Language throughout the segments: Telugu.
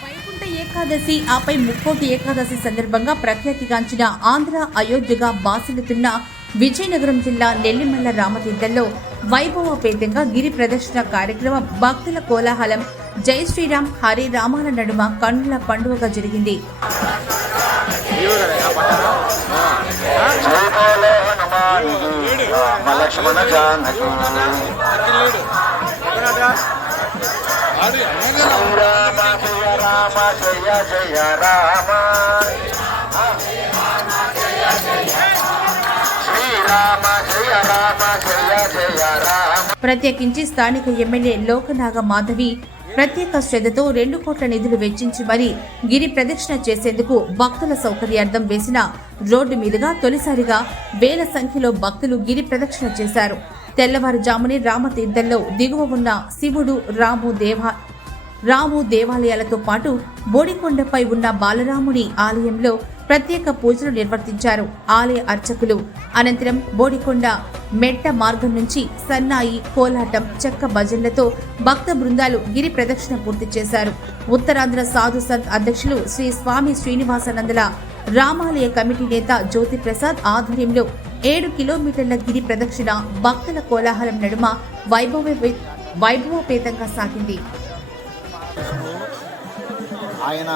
వైకుంఠ ఏకాదశి ఆపై ముక్కోటి ఏకాదశి సందర్భంగా ప్రఖ్యాతిగాంచిన ఆంధ్ర అయోధ్యగా బాసిల్లుతున్న విజయనగరం జిల్లా నెల్లిమల్ల రామతీర్థంలో వైభవపేతంగా గిరి ప్రదర్శన కార్యక్రమం భక్తుల కోలాహలం జై శ్రీరామ్ హరి రామాల నడుమ కన్నుల పండుగగా జరిగింది. ప్రత్యేకించి స్థానిక ఎమ్మెల్యే లోకనాగ మాధవి ప్రత్యేక శ్రద్ధతో రెండు కోట్ల నిధులు వెచ్చించి మరీ గిరి ప్రదక్షిణ చేసేందుకు భక్తుల సౌకర్యార్థం వేసిన రోడ్డు మీదుగా తొలిసారిగా వేల సంఖ్యలో భక్తులు గిరి ప్రదక్షిణ చేశారు. తెల్లవారుజామునే రామతీర్థంలో దిగువ ఉన్న శివుడు రాము దేవా రాము దేవాలయాలతో పాటు బోడికొండపై ఉన్న బాలరాముని ఆలయంలో ప్రత్యేక పూజలు నిర్వర్తించారు. ఆలయ అర్చకులు అనంతరం బోడికొండ మెట్ట మార్గం నుంచి సన్నాయి కోలాటం చెక్క భజనలతో భక్త బృందాలు గిరి ప్రదక్షిణ పూర్తి చేశారు. ఉత్తరాంధ్ర సాధు సంత్ అధ్యక్షులు శ్రీ స్వామి శ్రీనివాసానందల రామాలయ కమిటీ నేత జ్యోతి ప్రసాద్ ఆధ్వర్యంలో ఏడు కిలోమీటర్ల గిరి ప్రదక్షిణ భక్తుల కోలాహలం నడుమ వైభవ వైభవోపేతంగా సాగింది. ఆయన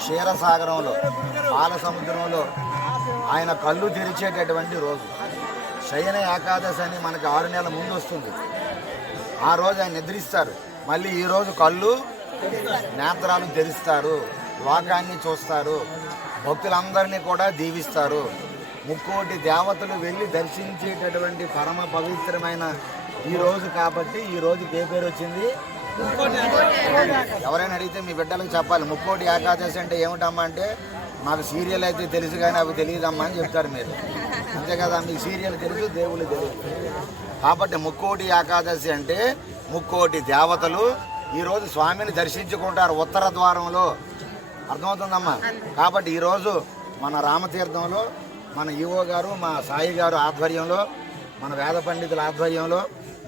క్షీరసాగరంలో బాల సముద్రంలో ఆయన కళ్ళు తెరిచేటటువంటి రోజు. శయన ఏకాదశి అని మనకి ఆరు నెలల ముందు వస్తుంది. ఆ రోజు ఆయన నిద్రిస్తారు. మళ్ళీ ఈరోజు కళ్ళు నేత్రాలు తెరుస్తారు. లోకాన్ని చూస్తారు. భక్తులందరినీ కూడా దీవిస్తారు. ముక్కోటి దేవతలు వెళ్ళి దర్శించేటటువంటి పరమ పవిత్రమైన ఈ రోజు కాబట్టి ఈ రోజుకి ఏ పేరు వచ్చింది? ఎవరైనా అడిగితే మీ బిడ్డలకు చెప్పాలి. ముక్కోటి ఏకాదశి అంటే ఏమిటమ్మా అంటే మాకు సీరియల్ అయితే తెలుసు కానీ అవి తెలియదమ్మా అని చెప్తారు మీరు. అంతే కదా మీకు సీరియల్ తెలుసు దేవుళ్ళు తెలియదు. కాబట్టి ముక్కోటి ఏకాదశి అంటే ముక్కోటి దేవతలు ఈరోజు స్వామిని దర్శించుకుంటారు ఉత్తర ద్వారంలో. అర్థమవుతుందమ్మా? కాబట్టి ఈరోజు మన రామతీర్థంలో మన ఈవో గారు మా సాయి గారు ఆధ్వర్యంలో మన వేద పండితుల ఆధ్వర్యంలో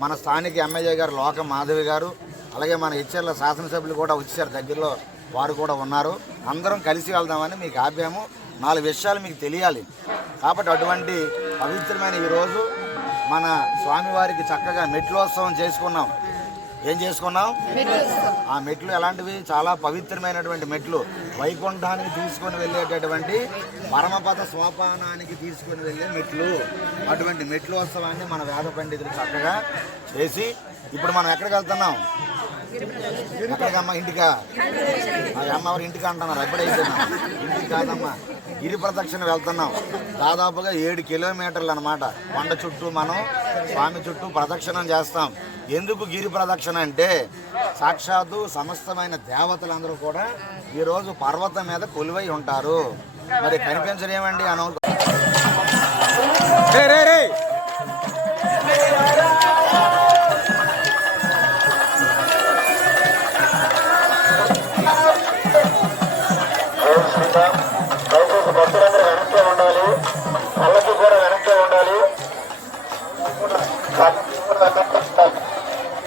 మన స్థానిక ఎమ్మెల్యే గారు లోక మాధవి గారు అలాగే మన హెచ్ఆర్ల శాసనసభ్యులు కూడా వచ్చేసారు దగ్గరలో వారు కూడా ఉన్నారు. అందరం కలిసి వెళ్దామని మీకు ఆపాము నాలుగు విషయాలు మీకు తెలియాలి. కాబట్టి అటువంటి పవిత్రమైన ఈరోజు మన స్వామివారికి చక్కగా మెట్లోత్సవం చేసుకున్నాం. ఏం చేసుకున్నాం? ఆ మెట్లు ఎలాంటివి? చాలా పవిత్రమైనటువంటి మెట్లు. వైకుంఠానికి తీసుకొని వెళ్ళేటటువంటి పరమపద సోపానానికి తీసుకొని వెళ్ళే మెట్లు. అటువంటి మెట్లు ఉత్సవాన్ని మన వేద పండితులు చక్కగా చేసి ఇప్పుడు మనం ఎక్కడికి వెళ్తున్నాం? అక్కడికమ్మా ఇంటికా? ఆ అమ్మవారి ఇంటికి అంటున్నారు ఎప్పుడైతే ఇంటికి కాదమ్మా గిరి ప్రదక్షిణ వెళ్తున్నాం. దాదాపుగా ఏడు కిలోమీటర్లు అనమాట కొండ చుట్టూ మనం స్వామి చుట్టూ ప్రదక్షిణం చేస్తాం. ఎందుకు గిరి ప్రదక్షిణ అంటే సాక్షాత్తు సమస్తమైన దేవతలందరూ కూడా ఈరోజు పర్వతం మీద కొలువై ఉంటారు. మరి కనిపించరేమండి అను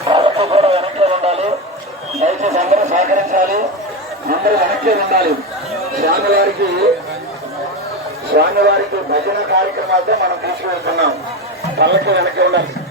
కళ్ళకి కూడా వెనక్కే ఉండాలి. దయచేసి అందరూ సహకరించాలి. అందరూ వెనక్కి ఉండాలి. స్వామివారికి స్వామివారికి భజన కార్యక్రమాలతో మనం తీసుకువెళ్తున్నాం. తలకి వెనక్కి ఉండాలి.